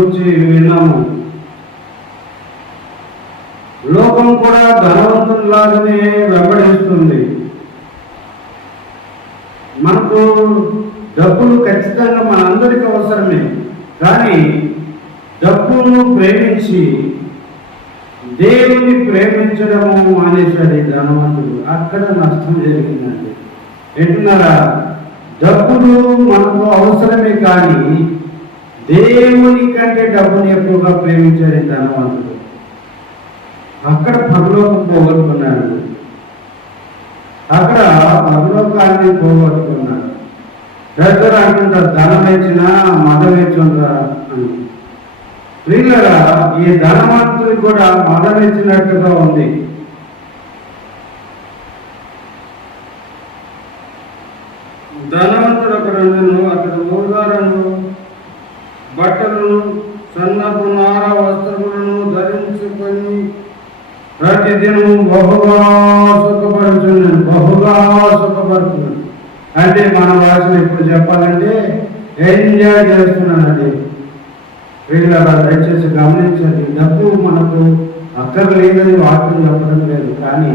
గురించి విన్నాము. లోకం కూడా ధనవంతులాగానే వెంబడిస్తుంది. మనకు డబ్బులు ఖచ్చితంగా మనందరికీ అవసరమే, కానీ డబ్బును ప్రేమించి దేవుని ప్రేమించడము మానేశాడు ఈ ధనవంతుడు. అక్కడ నష్టం జరిగిందండి. ఏంటున్నారా? డబ్బులు మనకు అవసరమే, కానీ దేవుని కంటే డబ్బుని ఎక్కువగా ప్రేమించాడు ఈ ధనవంతుడు. అక్కడ పరలోకం పోగొట్టుకున్నాడు. అక్కడ పరలోకాన్ని పోగొట్టుకున్నాడు. పెద్దలు అంటుంటారు, ధనం ఇచ్చినా మదం ఇచ్చుంటారా అని. ప్రియులరా, ఈ ధనవంతుడు కూడా మదం ఇచ్చినట్టుగా ఉంది. ధనవంతుడు అక్కడ ఊరుగారను, బట్టలను, సన్నపు నార వస్త్రములను ధరించుకొని ప్రతిదినము బహుగా సుఖపడుతున్నాను. అంటే మన భాషలో ఇప్పుడు చెప్పాలంటే ఎంజాయ్ చేస్తున్నానండి. వీళ్ళలా దయచేసి గమనించండి. డబ్బు మనకు అక్కర్లేదని వాక్యం చెప్పడం లేదు, కానీ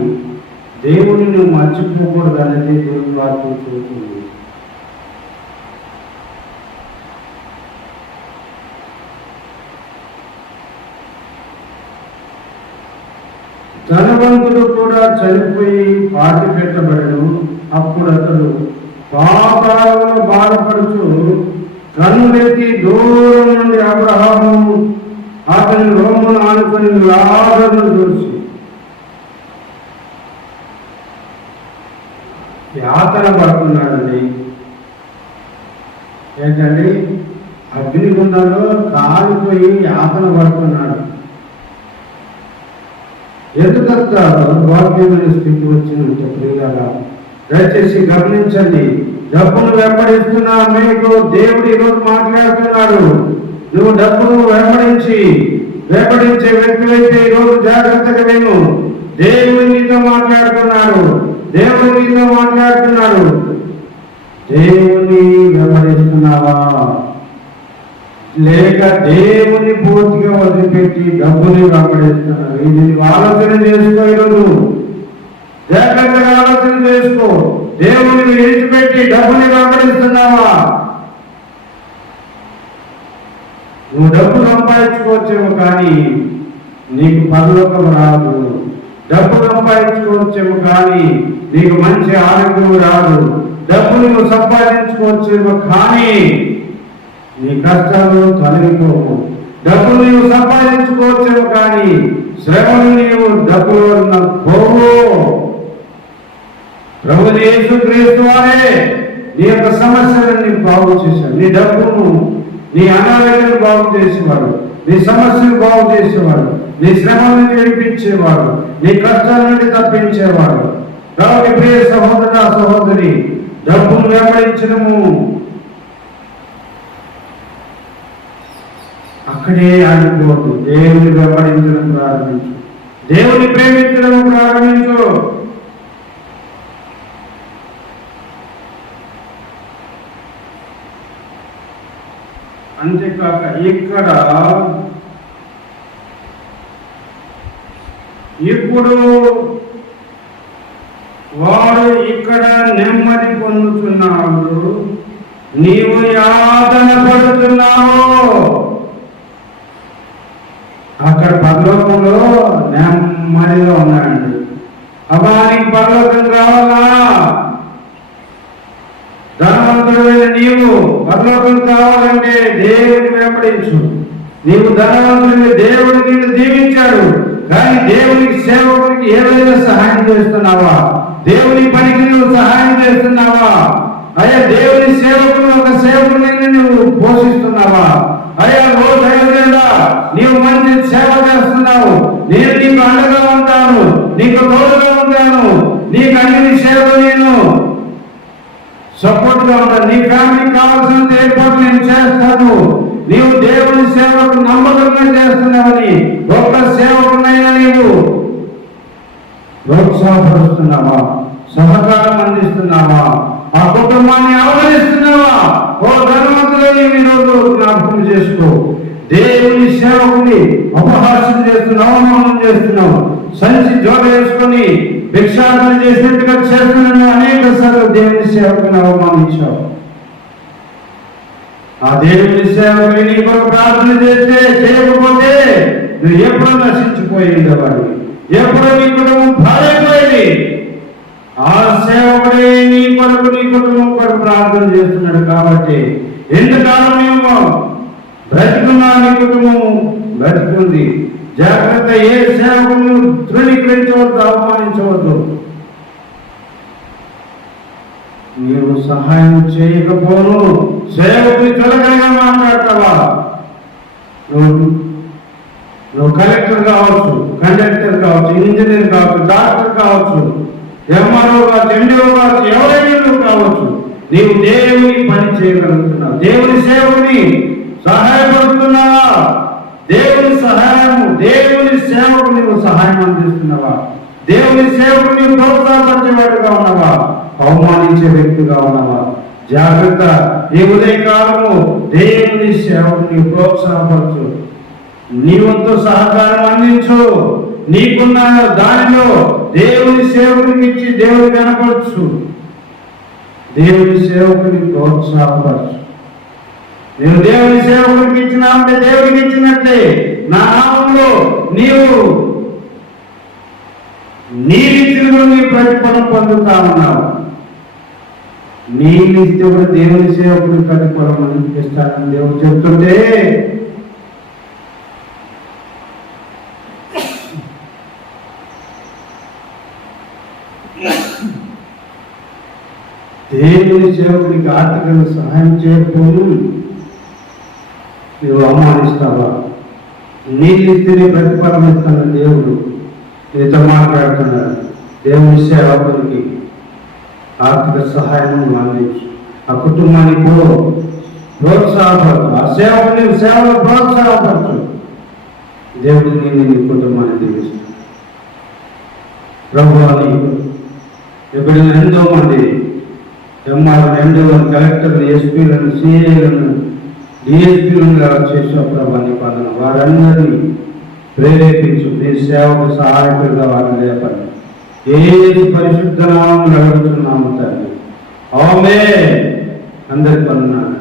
దేవుని నువ్వు మర్చిపోకూడదు అనేది దేవుని వాక్యం చూస్తుంది. ధనవంతుడు కూడా చనిపోయి పాతి పెట్టబడను. అప్పుడు అతడు పాపాలలో బాధపడుచు కన్నులెత్తి దూరం నుండి అబ్రహాము అతని రోమును ఆనుకొని లాజరును చూసి యాతన పడుతున్నాడండి. ఏంటండి? అగ్నిగుండంలో కాలిపోయి యాతన పడుతున్నాడు. ఎందుకంత దౌర్భాగ్యమైన స్థితి వచ్చినట్టు ప్రియులారా, దయచేసి గమనించండి. డబ్బును వెంబడిస్తున్నా మీకు దేవుడు ఈరోజు మాట్లాడుతున్నాడు. నువ్వు డబ్బును వెంబడించే వ్యక్తులైతే ఈరోజు జాగ్రత్తగా విను. దేవుడు నీతో మాట్లాడుతున్నాడు. దేవుని వెంబడిస్తున్నావా, లేక దేవుని పూర్తిగా వదిలిపెట్టి డబ్బుని వెంబడిస్తున్నావు? ఇది ఆలోచన చేసుకో. ఈరోజు జాగ్రత్తగా ఆలోచన చేసుకో. దేవుని విడిచిపెట్టి డబ్బుని వెంబడిస్తున్నావా? నువ్వు డబ్బు సంపాదించుకోవచ్చేమో, కానీ నీకు పరలోకం రాదు. డబ్బు సంపాదించుకోవచ్చేమో, కానీ నీకు మంచి ఆరోగ్యం రాదు. డబ్బు నువ్వు సంపాదించుకోవచ్చేమో, కానీ నీ కష్టాలు తొలగిపోవు. డబ్బులు నీవు సంపాదించుకోవచ్చేమో, కానీ శ్రమలు నీవు డబ్బులో పోవు. ప్రభు యేసుక్రీస్తు వారే నీ యొక్క సమస్యలను బాగు చేశాడు. నీ డబ్బును, నీ అనారోగ్యాన్ని బాగు చేసేవాడు, నీ సమస్యను బాగు చేసేవాడు, నీ శ్రమ నుండి విడిపించేవాడు, నీ కష్టాల నుండి తప్పించేవాడు. కాబట్టి ప్రియ సహోదర సహోదరి, డబ్బును వెంబడించడము అక్కడే ఆగిపోవద్దు. దేవుని వెంబడించడం ప్రారంభించు. దేవుని ప్రేమించడం ప్రారంభించు. అంతేకాక ఇప్పుడు వాడు ఇక్కడ నెమ్మది పొందుతున్నాడు, నీవు యాతన పడుతున్నావు. అక్కడ పరలోకంలో నెమ్మదిగా ఉన్నాడండి. అబ్బా, నీకు పరలోకం కావాలా? ధనవంతుడైన నీవు పరలోకం కావాలంటే దేవుడిని వెంబడించు. నీవు ధనవంతుడిని, దేవుడు నిన్ను దీవించాడు, కానీ దేవునికి సేవకుడికి ఏదైనా సహాయం చేస్తున్నావా? దేవుని పనికి నువ్వు సహాయం చేస్తున్నావా? అయ్యా, దేవుని సేవకుడు ఒక సేవకుడిని నువ్వు పోషిస్తున్నావా? అయ్యా, ఓ దైవజనుడా, నీవు మంచి సేవ చేస్తున్నావు, నేను నీకు అండగా ఉంటాను, నీకు తోడుగా ఉంటాను, నీకు అన్ని విషయాలు నేను సపోర్ట్ గా ఉంటాను, నీ ఫ్యామిలీకి కావాల్సినంత ఏర్పాటు నేను చేస్తాను. నీవు దేవుని సేవకు నమ్మకంగా చేస్తున్నావని ఒక్క సేవకునైనా నీవు ప్రోత్సాహపరుస్తున్నావా? సహకారం అందిస్తున్నావా? ఆ కుటుంబాన్ని ఆదరిస్తున్నావా? ఓ ధనవంతులు, నీవు ఈరోజు జ్ఞాపకం చేసుకో. దేవుని సేవకుని అపహాస్యం చేస్తున్నావు, అవమానం చేస్తున్నావు. సంచి జోడ వేసుకొని భిక్షాటన చేసినట్టుగా చేస్తున్నాను. అనేక సార్లు దేవుని సేవకుని అవమానించావు. ఆ దేవుని సేవకుని నీ కొరకు ప్రార్థన చేస్తే చేయకపోతే నువ్వు ఎప్పుడో నశించిపోయి ఉండేవాడు, ఎప్పుడో నీ కుటుంబం పాడైపోయింది. ఆ సేవకుడే నీ కొరకు నీ కుటుంబం కొరకు ప్రార్థన చేస్తున్నాడు. కాబట్టి ఎంతకాలం మేము బ్రతుకున్నా నీ కుటుంబం బ్రతుకుంది. జాగ్రత్త. ఏ సేవకును తృణీకరించవద్దు, అవమానించవద్దు. నీవు సహాయం చేయకపోను సేవకుని త్వరగా మాట్లాడతావా? నువ్వు కలెక్టర్ కావచ్చు, కండక్టర్ కావచ్చు, ఇంజనీర్ కావచ్చు, డాక్టర్ కావచ్చు, ఎంఆర్ఓ కావచ్చు, ఎండిఓ కావచ్చు, ఎవరైనా నువ్వు కావచ్చు. నీవు దేవుని పని చేయగలుగుతున్నావు. దేవుని సేవకుని సహాయపడుతున్నావా? దేవుని సహాయము, దేవుని సేవకు నీవు సహాయం అందిస్తున్నావా? దేవుని సేవకు నీవు ప్రోత్సాహపరిచేవాడుగా ఉన్నావా? అవమానించే వ్యక్తిగా ఉన్నావా? జాగ్రత్త. ఈ ఉదయకాలము దేవుని సేవకు నీవు ప్రోత్సాహపరచు. నీ వంతు సహకారం అందించు. నీకున్న దానిలో దేవుని సేవకునికి ఇచ్చి దేవుని కనపరచు. దేవుని సేవకుని ప్రోత్సాహపరచు. నేను దేవుని సేవకునికి ఇచ్చినా అంటే దేవుడికి ఇచ్చినట్లే. నా నామంలో నీవు నీ రీతిలో నీ ప్రతిఫలం పొందుతామన్నావు. నీ రీతి కూడా దేవుని సేవకుని ప్రతిఫలం అనిపిస్తానని దేవుడు చెప్తుంటే దేవుని సేవకునికి ఆర్థికంగా సహాయం చేయకపోను నువ్వు అవమానిస్తావా? నీ రీతిని ప్రతిఫలం ఇస్తున్న దేవుడు నీతో మాట్లాడుతున్నాడు. దేవుని సేవకునికి ఆర్థిక సహాయం అందించు. ఆ కుటుంబానికి ప్రోత్సాహపరచు. ఆ సేవకుని సేవలో ప్రోత్సాహపరచు. దేవుడు నీ కుటుంబాన్ని దీవిస్తాడు. ప్రభువా, నీకు ఇప్పుడు ఎంతో మంది ఎంఆర్ఓ, ఎండిఓ, కలెక్టర్లు, ఎస్పీలను, సిఐలను, డిఎస్పీలుగా చేసిన ప్రభా నీ పదన వారందరినీ ప్రేరేపించు. నీ సేవకు సహాయకులుగా వారిని లేపండి. ఏ పరిశుద్ధ నామములో అడుగుతున్నాము తండ్రి. ఆమేన్. అందరికీ వందనాలు.